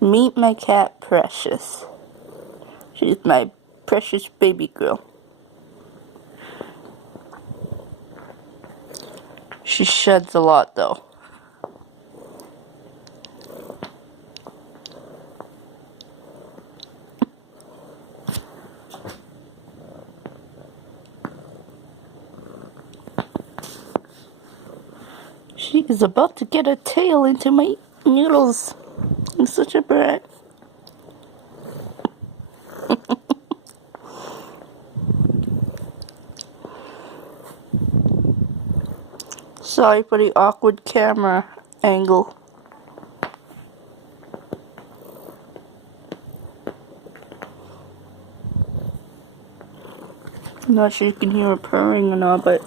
Meet my cat, Precious. She's my precious baby girl. She sheds a lot, though. She is about to get her tail into my noodles. I'm such a brat. Sorry for the awkward camera angle. I'm not sure you can hear her purring or not, but